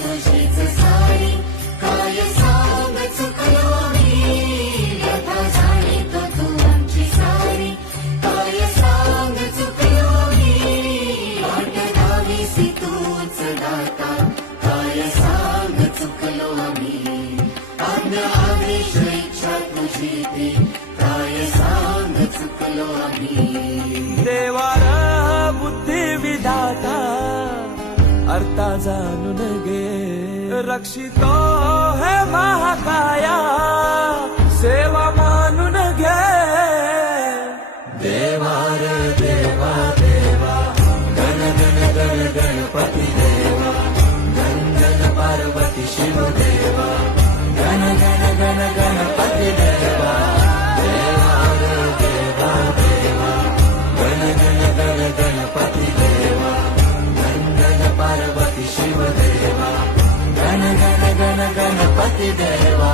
तुझीच सारी काय सांग चुकलो आम्ही व्यथा जाणीतो तू आमची सारी काय सांग चुकलो आम्ही वाट लावीसी तूच दाता काय सांग चुकलो आम्ही आज्ञा आदेश इच्छा तुझी ती काय सांग चुकलो आम्ही देवार बुद्धी विधाता अर्था जाणून घे रक्षितो हे महाकाया सेवा मानून घे देवार देवा देवा गण गण गण गणपती देवा गण गण पार्वती शिव देवा गण गण गण गणपती देवा देवार देवा देवा गण गण गण गणपती देवा गण गण पार्वती शिव देवा गण गण गण गणपती देवा।